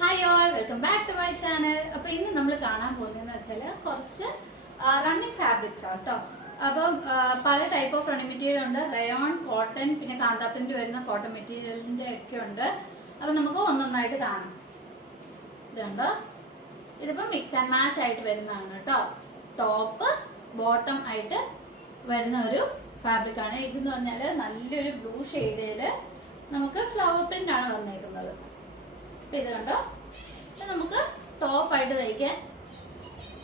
Hi all, welcome back to my channel. അപ്പോൾ ഇന്ന് നമ്മൾ കാണാൻ പോകുന്നതെന്ന് വെച്ചാൽ കുറച്ച് റണ്ണിങ് ഫാബ്രിക്സ് ആണ് കേട്ടോ. അപ്പം പല ടൈപ്പ് ഓഫ് റണ്ണിങ് മെറ്റീരിയൽ ഉണ്ട്. റയോൺ, കോട്ടൺ, പിന്നെ കാന്താ പ്രിന്റ് വരുന്ന കോട്ടൺ മെറ്റീരിയലിൻ്റെ ഒക്കെ ഉണ്ട്. അപ്പം നമുക്ക് ഒന്നൊന്നായിട്ട് കാണാം. ഇതുണ്ട്, ഇതിപ്പോൾ മിക്സ് ആൻഡ് മാച്ച് ആയിട്ട് വരുന്നതാണ് കേട്ടോ. ടോപ്പ് ബോട്ടം ആയിട്ട് വരുന്ന ഒരു ഫാബ്രിക് ആണ്. ഇതെന്ന് പറഞ്ഞാൽ നല്ലൊരു ബ്ലൂ ഷെയ്ഡിൽ നമുക്ക് ഫ്ലവർ പ്രിന്റ് ആണ് വന്നേക്കുന്നത്. അപ്പം ഇത് കണ്ടോ, ഇത് നമുക്ക് ടോപ്പായിട്ട് തയ്ക്കാൻ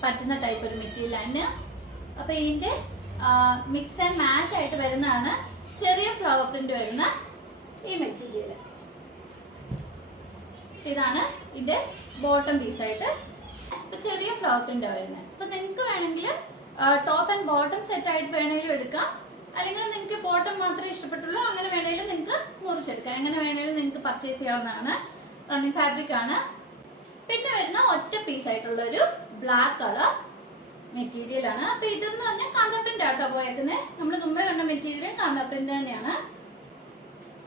പറ്റുന്ന ടൈപ്പ് ഒരു മെറ്റീരിയലാണ്. അപ്പം ഇതിൻ്റെ മിക്സ് ആൻഡ് മാച്ച് ആയിട്ട് വരുന്നതാണ് ചെറിയ ഫ്ലവർ പ്രിന്റ് വരുന്ന ഈ മെറ്റീരിയൽ. ഇതാണ് ഇതിൻ്റെ ബോട്ടം പീസായിട്ട്. ഇപ്പം ചെറിയ ഫ്ലവർ പ്രിന്റാണ് വരുന്നത്. അപ്പം നിങ്ങൾക്ക് വേണമെങ്കിൽ ടോപ്പ് ആൻഡ് ബോട്ടം സെറ്റ് ആയിട്ട് വേണമെങ്കിലും എടുക്കാം, അല്ലെങ്കിൽ നിങ്ങൾക്ക് ബോട്ടം മാത്രമേ ഇഷ്ടപ്പെട്ടുള്ളൂ അങ്ങനെ വേണമെങ്കിലും നിങ്ങൾക്ക് മുറിച്ചെടുക്കാം. എങ്ങനെ വേണമെങ്കിലും നിങ്ങൾക്ക് പർച്ചേസ് ചെയ്യാവുന്നതാണ്. റണ്ണിങ് ഫാബ്രിക് ആണ്. പിന്നെ വരുന്ന ഒറ്റ പീസായിട്ടുള്ള ഒരു ബ്ലാക്ക് കളർ മെറ്റീരിയൽ ആണ്. അപ്പൊ ഇതെന്ന് പറഞ്ഞാൽ കാന്താ പ്രിന്റ് ആട്ടോ പോയേക്കുന്നത്. നമ്മൾ മുമ്പേ കണ്ട മെറ്റീരിയൽ കാന്താ പ്രിന്റ് തന്നെയാണ്.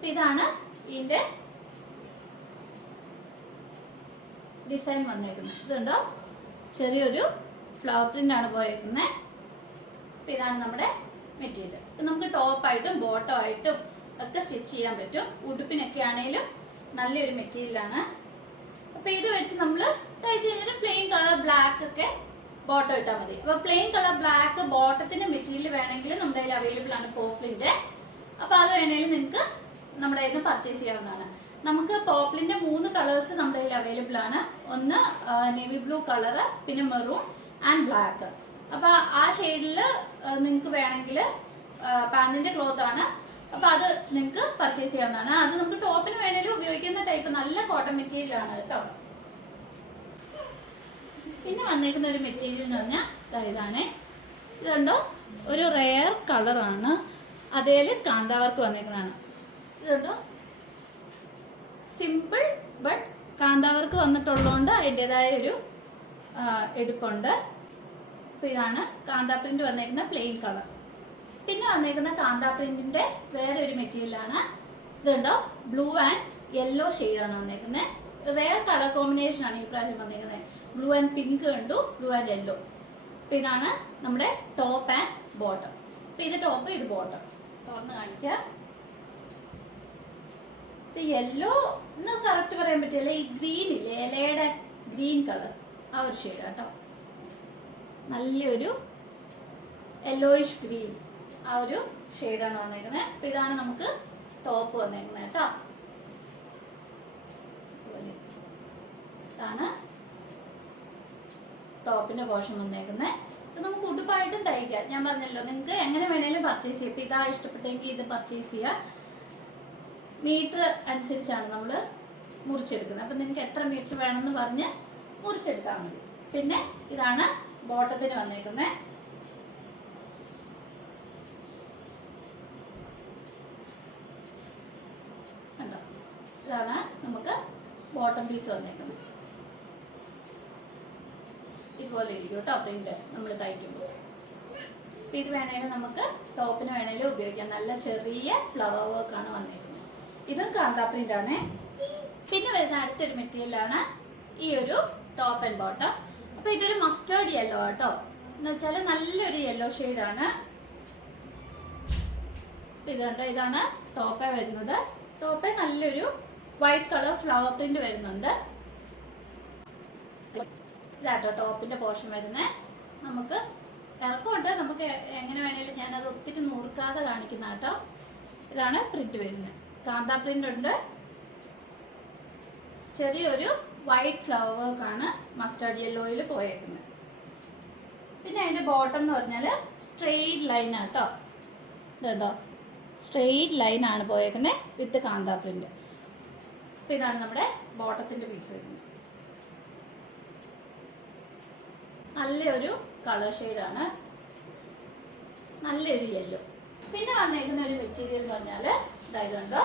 ഇതാണ് ഇതിന്റെ ഡിസൈൻ വന്നേക്കുന്നത്. ഇതുണ്ടോ, ചെറിയൊരു ഫ്ലവർ പ്രിന്റ് ആണ് പോയേക്കുന്നത്. അപ്പൊ ഇതാണ് നമ്മുടെ മെറ്റീരിയൽ. ഇത് നമുക്ക് ടോപ്പായിട്ടും ബോട്ടം ആയിട്ടും ഒക്കെ സ്റ്റിച്ച് ചെയ്യാൻ പറ്റും. ഉടുപ്പിനൊക്കെ ആണെങ്കിലും നല്ലൊരു മെറ്റീരിയലാണ്. അപ്പോൾ ഇത് വെച്ച് നമ്മൾ തയ്ച്ച് കഴിഞ്ഞിട്ട് പ്ലെയിൻ കളർ ബ്ലാക്ക് ഒക്കെ ബോട്ടം ഇട്ടാൽ മതി. അപ്പോൾ പ്ലെയിൻ കളർ ബ്ലാക്ക് ബോട്ടത്തിൻ്റെ മെറ്റീരിയൽ വേണമെങ്കിൽ നമ്മുടെ കയ്യിൽ അവൈലബിൾ ആണ് പോപ്ലിൻ്റെ. അപ്പോൾ അത് വേണമെങ്കിൽ നിങ്ങൾക്ക് നമ്മുടെ കയ്യിൽ നിന്ന് പർച്ചേസ് ചെയ്യാവുന്നതാണ്. നമുക്ക് പോപ്ലിൻ്റെ 3 കളേഴ്സ് നമ്മുടെ കയ്യിൽ അവൈലബിൾ ആണ്. ഒന്ന് നേവി ബ്ലൂ കളറ്, പിന്നെ മെറൂൺ ആൻഡ് ബ്ലാക്ക്. അപ്പോൾ ആ ഷെയ്ഡിൽ നിങ്ങൾക്ക് വേണമെങ്കിൽ പാൻറ്റിൻ്റെ ക്ലോത്ത് ആണ്. അപ്പോൾ അത് നിങ്ങൾക്ക് പർച്ചേസ് ചെയ്യാവുന്നതാണ്. അത് നമുക്ക് ടോപ്പിന് വേണമെങ്കിലും ഉപയോഗിക്കുന്ന ടൈപ്പ് നല്ല കോട്ടൺ മെറ്റീരിയൽ ആണ് കേട്ടോ. പിന്നെ വന്നേക്കുന്ന ഒരു മെറ്റീരിയൽ എന്ന് പറഞ്ഞാൽ ഇതാണ്. ഇതുണ്ടോ, ഒരു റെയർ കളറാണ്. അതേല് കാന്താ വർക്ക് വന്നേക്കുന്നതാണ്. ഇതുണ്ടോ, സിമ്പിൾ ബട്ട് കാന്താ വർക്ക് വന്നിട്ടുള്ളതുകൊണ്ട് അതിൻ്റെതായ ഒരു എടുപ്പുണ്ട്. അപ്പോൾ ഇതാണ് കാന്താ പ്രിന്റ് വന്നേക്കുന്ന പ്ലെയിൻ കളർ. പിന്നെ വന്നേക്കുന്ന കാന്താ പ്രിന്റിന്റെ വേറെ ഒരു മെറ്റീരിയലാണ്. ഇതുണ്ടോ, ബ്ലൂ ആൻഡ് യെല്ലോ ഷെയ്ഡാണ് വന്നേക്കുന്നത്. റെയർ കളർ കോമ്പിനേഷൻ ആണ് ഈ പ്രാവശ്യം വന്നേക്കുന്നത്. ബ്ലൂ ആൻഡ് പിങ്ക് കണ്ടു, ബ്ലൂ ആൻഡ് യെല്ലോ. അപ്പം ഇതാണ് നമ്മുടെ ടോപ്പ് ആൻഡ് ബോട്ടം. അപ്പം ഇത് ടോപ്പ്, ഇത് ബോട്ടം. തുറന്ന് കാണിക്കാം. ഇത് യെല്ലോ എന്ന് കറക്റ്റ് പറയാൻ പറ്റില്ല. ഈ ഗ്രീൻ ഇല്ലേ, ഇലയുടെ ഗ്രീൻ കളർ, ആ ഒരു ഷെയ്ഡാണ് കേട്ടോ. നല്ലൊരു യെല്ലോയിഷ് ഗ്രീൻ, ആ ഒരു ഷെയ്ഡാണ് വന്നേക്കുന്നത്. അപ്പം ഇതാണ് നമുക്ക് ടോപ്പ് വന്നേക്കുന്നത് കേട്ടോ. ഇതാണ് ടോപ്പിൻ്റെ പോർഷൻ വന്നേക്കുന്നത്. ഇത് നമുക്ക് ഉടുപ്പായിട്ടും തയ്ക്കാം. ഞാൻ പറഞ്ഞല്ലോ, നിങ്ങൾക്ക് എങ്ങനെ വേണേലും പർച്ചേസ് ചെയ്യാം. ഇപ്പം ഇതാ ഇഷ്ടപ്പെട്ടെങ്കിൽ ഇത് പർച്ചേസ് ചെയ്യാം. മീറ്റർ അനുസരിച്ചാണ് നമ്മൾ മുറിച്ചെടുക്കുന്നത്. അപ്പം നിങ്ങൾക്ക് എത്ര മീറ്റർ വേണമെന്ന് പറഞ്ഞ് മുറിച്ചെടുത്താൽ മതി. പിന്നെ ഇതാണ് ബോട്ടത്തിന് വന്നേക്കുന്നത്. കണ്ടോ, ഇതാണ് നമുക്ക് ബോട്ടം പീസ് വന്നേക്കുന്നത്. ഇതുപോലെ ഇരിക്കും കേട്ടോ പ്രിന്റ് നമ്മൾ തയ്ക്കുമ്പോൾ. ഇത് വേണമെങ്കിലും നമുക്ക് ടോപ്പിന് വേണമെങ്കിലും ഉപയോഗിക്കാം. നല്ല ചെറിയ ഫ്ലവർ വർക്കാണ് വന്നേക്കുന്നത്. ഇതും കാന്താ പ്രിന്റ് ആണ്. പിന്നെ വരുന്ന അടുത്തൊരു മെറ്റീരിയലാണ് ഈ ഒരു ടോപ്പ് ആൻഡ് ബോട്ടം. അപ്പോൾ ഇതൊരു മസ്റ്റേർഡ് യെല്ലോ കേട്ടോ. എന്ന് വെച്ചാൽ നല്ലൊരു യെല്ലോ ഷെയ്ഡാണ്. ഇതുണ്ട്, ഇതാണ് ടോപ്പേ വരുന്നത്. ടോപ്പേ നല്ലൊരു വൈറ്റ് കളർ ഫ്ലവർ പ്രിന്റ് വരുന്നുണ്ട്. ഇതാട്ടോ ടോപ്പിന്റെ പോർഷൻ വരുന്നത്. നമുക്ക് ഇറക്കമുണ്ട്, നമുക്ക് എങ്ങനെ വേണേലും ഞാനത് ഒത്തിരി നൂർക്കാതെ കാണിക്കുന്ന കേട്ടോ. ഇതാണ് പ്രിന്റ് വരുന്നത്. കാന്താ പ്രിന്റ് ഉണ്ട്. ചെറിയൊരു വൈറ്റ് ഫ്ലവർ വർക്കാണ് മസ്റ്റേർഡ് യെല്ലോയിൽ പോയേക്കുന്നത്. പിന്നെ അതിൻ്റെ ബോട്ടം എന്ന് പറഞ്ഞാൽ സ്ട്രെയിറ്റ് ലൈൻ ആട്ടോ. ഇതുണ്ടോ, സ്ട്രെയിറ്റ് ലൈനാണ് പോയേക്കുന്നത് വിത്ത് കാന്താ പ്രിന്റ്. അപ്പം ഇതാണ് നമ്മുടെ ബോട്ടത്തിൻ്റെ പീസ് വരുന്നത്. നല്ലൊരു കളർ ഷെയ്ഡാണ്, നല്ലൊരു യെല്ലോ. പിന്നെ വന്നേക്കുന്ന ഒരു മെറ്റീരിയൽ എന്ന് പറഞ്ഞാൽ ഇതുണ്ടോ,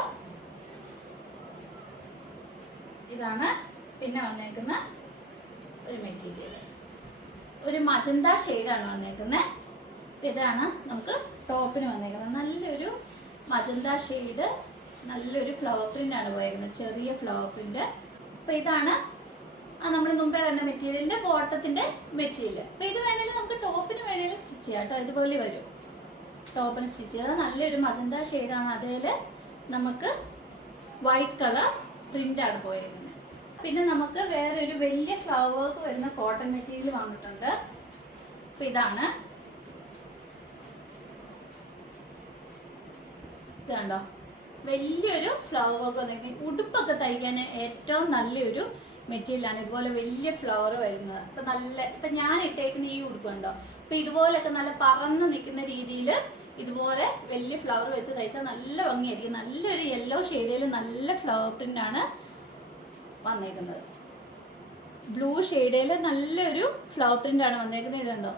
ഇതാണ് പിന്നെ വന്നേക്കുന്ന ഒരു മെറ്റീരിയൽ. ഒരു മജന്ത ഷെയ്ഡാണ് വന്നേക്കുന്നത്. ഇതാണ് നമുക്ക് ടോപ്പിന് വന്നേക്കുന്നത്. നല്ലൊരു മജന്ത ഷെയ്ഡ്, നല്ലൊരു ഫ്ലവർ പ്രിന്റ് ആണ് പോയേക്കുന്നത്, ചെറിയ ഫ്ലവർ പ്രിന്റ്. അപ്പോൾ ഇതാണ് നമ്മൾ മുമ്പേ കണ്ട മെറ്റീരിയലിന്റെ ബോട്ടത്തിന്റെ മെറ്റീരിയൽ. അപ്പൊ ഇത് വേണമെങ്കിൽ നമുക്ക് ടോപ്പിന് വേണമെങ്കിൽ സ്റ്റിച്ച് ചെയ്യാം കേട്ടോ. ഇതുപോലെ വരും ടോപ്പിന് സ്റ്റിച്ച് ചെയ്താൽ. നല്ലൊരു മജന്ത ഷെയ്ഡാണ്. അതിൽ നമുക്ക് വൈറ്റ് കളർ പ്രിന്റാണ് പോയിരിക്കുന്നത്. പിന്നെ നമുക്ക് വേറെ ഒരു വലിയ ഫ്ലവർ വർക്ക് വരുന്ന കോട്ടൺ മെറ്റീരിയൽ വന്നിട്ടുണ്ട്. അപ്പൊ ഇതാണ്, ഇത് കണ്ടോ, വലിയൊരു ഫ്ലവർ വർക്ക് വന്നിരിക്കുന്നത്. ഉടുപ്പൊക്കെ തയ്ക്കാൻ ഏറ്റവും നല്ലൊരു മെറ്റീരിയലാണ്. ഇതുപോലെ വലിയ ഫ്ലവർ വരുന്നത്. അപ്പൊ നല്ല, ഇപ്പൊ ഞാൻ ഇട്ടേക്കുന്ന ഈ ഉടുപ്പ് ഉണ്ടോ, അപ്പൊ ഇതുപോലൊക്കെ നല്ല പറന്ന് നിൽക്കുന്ന രീതിയിൽ ഇതുപോലെ വലിയ ഫ്ലവർ വെച്ച് തയ്ച്ചാൽ നല്ല ഭംഗിയായിരിക്കും. നല്ലൊരു യെല്ലോ ഷെയ്ഡിൽ നല്ല ഫ്ലവർ പ്രിന്റ് ആണ് വന്നേക്കുന്നത്. ബ്ലൂ ഷെയ്ഡിൽ നല്ലൊരു ഫ്ലവർ പ്രിന്റ് ആണ് വന്നേക്കുന്നത്. ഇതുണ്ടോ,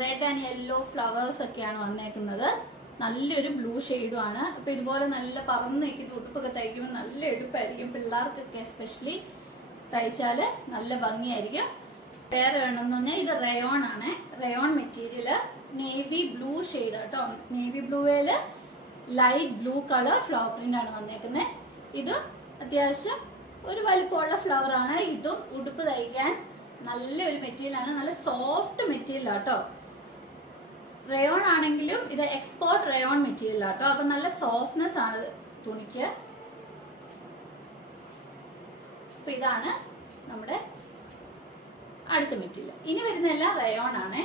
റെഡ് ആൻഡ് യെല്ലോ ഫ്ലവേഴ്സ് ഒക്കെയാണ് വന്നേക്കുന്നത്. നല്ലൊരു ബ്ലൂ ഷെയ്ഡും ആണ്. അപ്പൊ ഇതുപോലെ നല്ല പറന്ന് നിൽക്കുന്ന ഉടുപ്പൊക്കെ തയ്ക്കുമ്പോൾ നല്ല എടുപ്പായിരിക്കും. പിള്ളേർക്കൊക്കെ എസ്പെഷ്യലി തയ്ച്ചാല് നല്ല ഭംഗിയായിരിക്കും. വേറെ വേണമെന്ന് പറഞ്ഞാൽ ഇത് റയോൺ ആണ്. Rayon material navy blue shade കേട്ടോ. നേവി ബ്ലൂവില് light blue colour flower print ആണ് വന്നേക്കുന്നത്. ഇത് അത്യാവശ്യം ഒരു വലിപ്പമുള്ള ഫ്ലവർ ആണ്. ഇതും ഉടുപ്പ് തയ്ക്കാൻ നല്ലൊരു മെറ്റീരിയലാണ്. നല്ല സോഫ്റ്റ് മെറ്റീരിയൽ ആട്ടോ. റയോൺ ആണെങ്കിലും ഇത് എക്സ്പോർട്ട് റയോൺ മെറ്റീരിയൽ ആട്ടോ. അപ്പൊ നല്ല സോഫ്റ്റ്നെസ് ആണ് തുണിക്ക്. അപ്പൊ ഇതാണ് നമ്മുടെ അടുത്ത മെറ്റീരിയൽ. ഇനി വരുന്നതെല്ലാം റയോൺ ആണ്.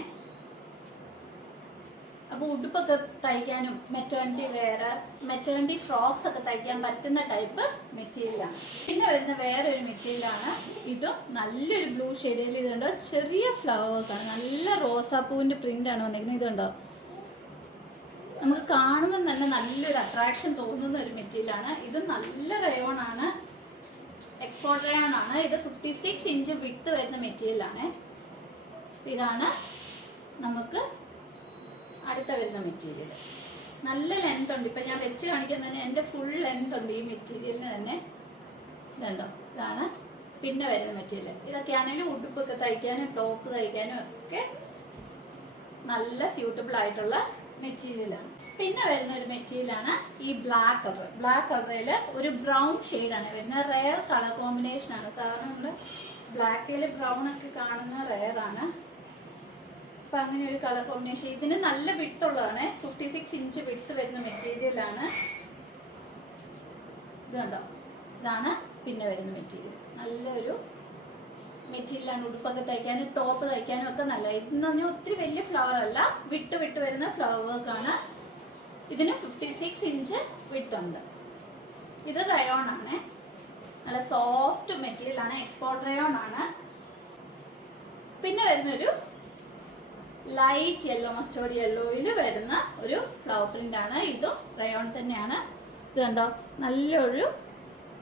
അപ്പൊ ഉടുപ്പൊക്കെ തയ്ക്കാനും മെറ്റേണിറ്റി വെയർ, മെറ്റേണിറ്റി ഫ്രോക്സ് ഒക്കെ തയ്ക്കാൻ പറ്റുന്ന ടൈപ്പ് മെറ്റീരിയലാണ്. പിന്നെ വരുന്ന വേറെ ഒരു മെറ്റീരിയലാണ്. ഇതും നല്ലൊരു ബ്ലൂ ഷെയ്ഡിൽ. ഇതുണ്ടോ, ചെറിയ ഫ്ലവർ വർക്കാണ്. നല്ല റോസാപ്പൂവിന്റെ പ്രിന്റ് ആണ് വന്നിരിക്കുന്നത്. ഇതുണ്ടോ, നമുക്ക് കാണുമ്പോൾ തന്നെ നല്ലൊരു അട്രാക്ഷൻ തോന്നുന്ന ഒരു മെറ്റീരിയലാണ്. ഇത് നല്ല റയോൺ ആണ്, എക്സ്പോർട്ട് റയോൺ ആണ്. ഇത് 56 ഇഞ്ച് വിഡ്ത്ത് വരുന്ന മെറ്റീരിയലാണ്. ഇതാണ് നമുക്ക് അടുത്ത വരുന്ന മെറ്റീരിയൽ. നല്ല ലെങ്ത് ഉണ്ട്. ഇപ്പം ഞാൻ വെച്ച് കാണിക്കാൻ തന്നെ എൻ്റെ ഫുൾ ലെങ്ത് ഉണ്ട് ഈ മെറ്റീരിയലിന് തന്നെ. ഇതുണ്ടോ, ഇതാണ് പിന്നെ വരുന്ന മെറ്റീരിയൽ. ഇതൊക്കെയാണെങ്കിലും ഉടുപ്പൊക്കെ തയ്ക്കാനും ടോപ്പ് തയ്ക്കാനും ഒക്കെ നല്ല സ്യൂട്ടബിൾ ആയിട്ടുള്ള മെറ്റീരിയലാണ്. പിന്നെ വരുന്ന ഒരു മെറ്റീരിയലാണ് ഈ ബ്ലാക്ക് കളർ. ബ്ലാക്ക് കളറിൽ ഒരു ബ്രൗൺ ഷെയ്ഡാണ് വരുന്നത്. റെയർ കളർ കോമ്പിനേഷൻ ആണ്. സാധാരണ നമ്മൾ ബ്ലാക്കിൽ ബ്രൗൺ ഒക്കെ കാണുന്ന റെയർ ആണ്. അപ്പം അങ്ങനെ ഒരു കളർ കോമ്പിനേഷൻ. ഇതിന് നല്ല വിഡ്ത്തുള്ളതാണ്. 56 ഇഞ്ച് വിഡ്ത്ത് വരുന്ന മെറ്റീരിയലാണ്. ഇത് കണ്ടോ, ഇതാണ് പിന്നെ വരുന്ന മെറ്റീരിയൽ. നല്ലൊരു മെറ്റീരിയലാണ്. ഉടുപ്പൊക്കെ തയ്ക്കാനും ടോപ്പ് തയ്ക്കാനും ഒക്കെ നല്ല. ഇതെന്ന് പറഞ്ഞാൽ ഒത്തിരി വലിയ ഫ്ലവർ അല്ല, വിട്ട് വരുന്ന ഫ്ലവർ വർക്കാണ്. ഇതിന് 56 ഇഞ്ച് വിഡ്ത്ത് ഉണ്ട്. ഇത് റയോൺ ആണ്. നല്ല സോഫ്റ്റ് മെറ്റീരിയൽ ആണ്, എക്സ്പോർട്ട് റയോൺ ആണ്. പിന്നെ വരുന്നൊരു ലൈറ്റ് യെല്ലോ, മസ്റ്റേർഡ് യെല്ലോയിൽ വരുന്ന ഒരു ഫ്ലവർ പ്രിന്റ് ആണ്. ഇതും റയോൺ തന്നെയാണ്. ഇത് കണ്ടോ, നല്ലൊരു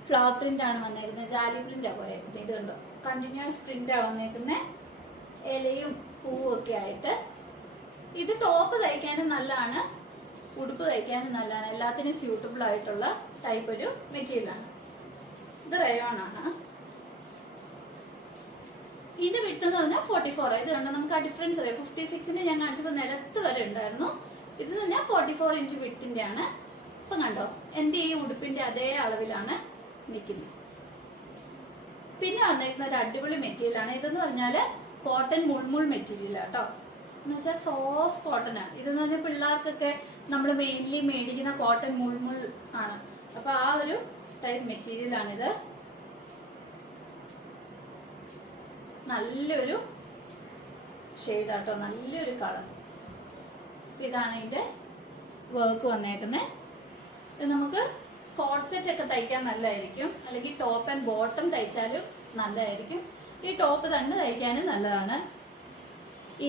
ഫ്ലവർ പ്രിന്റ് ആണ് വന്നേക്കുന്നത്. ജാലി പ്രിന്റാണ് പോയേക്കുന്നത്. ഇത് കണ്ടോ, കണ്ടിന്യൂസ് പ്രിന്റാണ് വന്നേക്കുന്നത്. ഇലയും പൂവും ഒക്കെ ആയിട്ട്. ഇത് ടോപ്പ് തയ്ക്കാനും നല്ലതാണ്, ഉടുപ്പ് തയ്ക്കാനും നല്ലതാണ്. എല്ലാത്തിനും സ്യൂട്ടബിൾ ആയിട്ടുള്ള ടൈപ്പ് ഒരു മെറ്റീരിയലാണ്. ഇത് റയോൺ ആണ്. ഇതിന്റെ വിഡ്ത്ത് എന്ന് പറഞ്ഞാൽ 44. ഇത് കണ്ടോ, നമുക്ക് ആ ഡിഫറൻസ് അറിയാം. 56ന്റെ ഞാൻ കാണിച്ചപ്പോൾ നിലത്ത് വരെ ഉണ്ടായിരുന്നു. ഇത് പറഞ്ഞാൽ 44 ഇഞ്ച് വിഡ്ത്തിന്റെ ആണ്. ഇപ്പം കണ്ടോ, എൻ്റെ ഈ ഉടുപ്പിന്റെ അതേ അളവിലാണ് നിൽക്കുന്നത്. പിന്നെ വന്നിരിക്കുന്ന ഒരു അടിപൊളി മെറ്റീരിയലാണ്. ഇതെന്ന് പറഞ്ഞാൽ കോട്ടൺ മുൾമുൾ മെറ്റീരിയൽ ആട്ടോ. എന്ന് വെച്ചാൽ സോഫ്റ്റ് കോട്ടനാണ്. ഇതെന്ന് പറഞ്ഞാൽ പിള്ളേർക്കൊക്കെ നമ്മൾ മെയിൻലി മേടിക്കുന്ന കോട്ടൺ മുൾമുൾ ആണ്. അപ്പോൾ ആ ഒരു ടൈപ്പ് മെറ്റീരിയലാണിത്. നല്ലൊരു ഷെയ്ഡാട്ടോ, നല്ലൊരു കളർ. ഇതാണ് ഇതിൻ്റെ വർക്ക് വന്നേക്കുന്നത്. ഇത് നമുക്ക് കോഡ് സെറ്റ് ഒക്കെ തയ്ക്കാൻ നല്ലതായിരിക്കും. അല്ലെങ്കിൽ ടോപ്പ് ആൻഡ് ബോട്ടം തയ്ച്ചാലും നല്ലതായിരിക്കും. ഈ ടോപ്പ് തന്നെ തയ്ക്കാനും നല്ലതാണ്.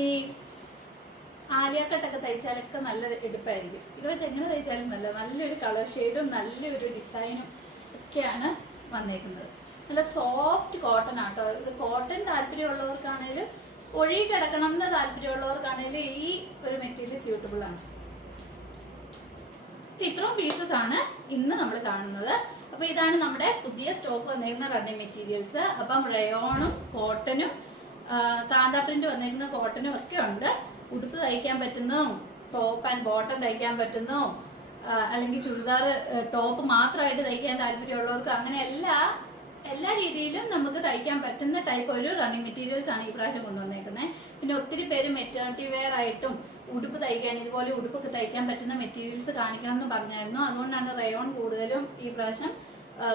ഈ ആലിയാക്കട്ടൊക്കെ തയ്ച്ചാലൊക്കെ നല്ല എടുപ്പായിരിക്കും. ഇത് വെച്ച് എങ്ങനെ തയ്ച്ചാലും നല്ലൊരു കളർ ഷെയ്ഡും നല്ലൊരു ഡിസൈനും ഒക്കെയാണ് വന്നേക്കുന്നത്. നല്ല സോഫ്റ്റ് കോട്ടൺ ആട്ടോ. ഇത് കോട്ടൺ താല്പര്യമുള്ളവർക്കാണേലും ഒഴുകി കിടക്കണം എന്ന് താല്പര്യമുള്ളവർക്കാണേലും ഈ ഒരു മെറ്റീരിയൽ സ്യൂട്ടബിൾ ആണ്. ഇത്രയും പീസസ് ആണ് ഇന്ന് നമ്മൾ കാണുന്നത്. അപ്പൊ ഇതാണ് നമ്മുടെ പുതിയ സ്റ്റോക്ക് വന്നേക്കുന്ന റണ്ണിങ് മെറ്റീരിയൽസ്. അപ്പം റയോണും കോട്ടനും കാന്താ പ്രിന്റ് വന്നേക്കുന്ന കോട്ടനും ഒക്കെ ഉണ്ട്. ഉടുപ്പ് തയ്ക്കാൻ പറ്റുന്നതും ടോപ്പ് ആൻഡ് ബോട്ടം തയ്ക്കാൻ പറ്റുന്നതും അല്ലെങ്കിൽ ചുരിദാർ ടോപ്പ് മാത്രമായിട്ട് തയ്ക്കാൻ താല്പര്യമുള്ളവർക്ക് അങ്ങനെ എല്ലാ രീതിയിലും നമുക്ക് തയ്ക്കാൻ പറ്റുന്ന ടൈപ്പ് ഒരു റണ്ണിങ് മെറ്റീരിയൽസ് ആണ് ഈ പ്രാവശ്യം കൊണ്ടുവന്നേക്കുന്നത്. പിന്നെ ഒത്തിരി പേര് മെറ്റേണിറ്റി വെയർ ആയിട്ടും ഉടുപ്പ് തയ്ക്കാൻ, ഇതുപോലെ ഉടുപ്പൊക്കെ തയ്ക്കാൻ പറ്റുന്ന മെറ്റീരിയൽസ് കാണിക്കണം എന്ന് പറഞ്ഞായിരുന്നു. അതുകൊണ്ടാണ് റയോൺ കൂടുതലും ഈ പ്രാവശ്യം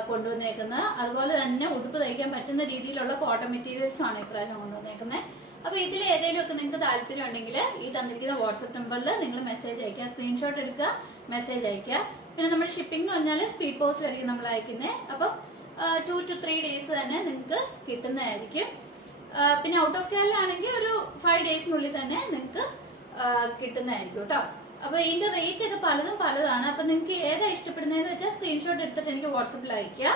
കൊണ്ടുവന്നേക്കുന്നത്. അതുപോലെ തന്നെ ഉടുപ്പ് തയ്ക്കാൻ പറ്റുന്ന രീതിയിലുള്ള കോട്ടൺ മെറ്റീരിയൽസും ആണ് ഈ പ്രാവശ്യം കൊണ്ടുവന്നേക്കുന്നത്. അപ്പോൾ ഇതിൽ ഏതെങ്കിലും ഒക്കെ നിങ്ങൾക്ക് താല്പര്യം ഉണ്ടെങ്കിൽ ഈ തന്നിരിക്കുന്ന വാട്സപ്പ് നമ്പറിൽ നിങ്ങൾ മെസ്സേജ് അയക്കുക, സ്ക്രീൻഷോട്ട് എടുക്കുക, മെസ്സേജ് അയക്കുക. പിന്നെ നമ്മുടെ ഷിപ്പിംഗ് എന്ന് പറഞ്ഞാൽ സ്പീഡ് പോസ്റ്റിലായിരിക്കും നമ്മൾ അയക്കുന്നത്. അപ്പം 2 to 3 days തന്നെ നിങ്ങൾക്ക് കിട്ടുന്നതായിരിക്കും. പിന്നെ ഔട്ട് ഓഫ് കേരളാണെങ്കിൽ ഒരു 5 daysനുള്ളിൽ തന്നെ നിങ്ങൾക്ക് കിട്ടുന്നതായിരിക്കും കേട്ടോ. അപ്പോൾ ഇതിൻ്റെ റേറ്റ് ഒക്കെ പലതും പലതാണ്. അപ്പം നിങ്ങൾക്ക് ഏതാ ഇഷ്ടപ്പെടുന്നതെന്ന് വെച്ചാൽ സ്ക്രീൻഷോട്ട് എടുത്തിട്ട് എനിക്ക് വാട്സപ്പിൽ അയയ്ക്കുക.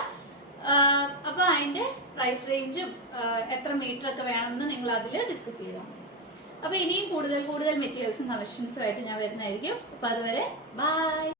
അപ്പോൾ അതിൻ്റെ പ്രൈസ് റേഞ്ചും എത്ര മീറ്റർ ഒക്കെ വേണമെന്ന് നിങ്ങൾ അതിൽ ഡിസ്കസ് ചെയ്താൽ മതി. അപ്പോൾ ഇനിയും കൂടുതൽ മെറ്റീരിയൽസും കളക്ഷൻസും ആയിട്ട് ഞാൻ വരുന്നതായിരിക്കും. അപ്പോൾ അതുവരെ ബൈ.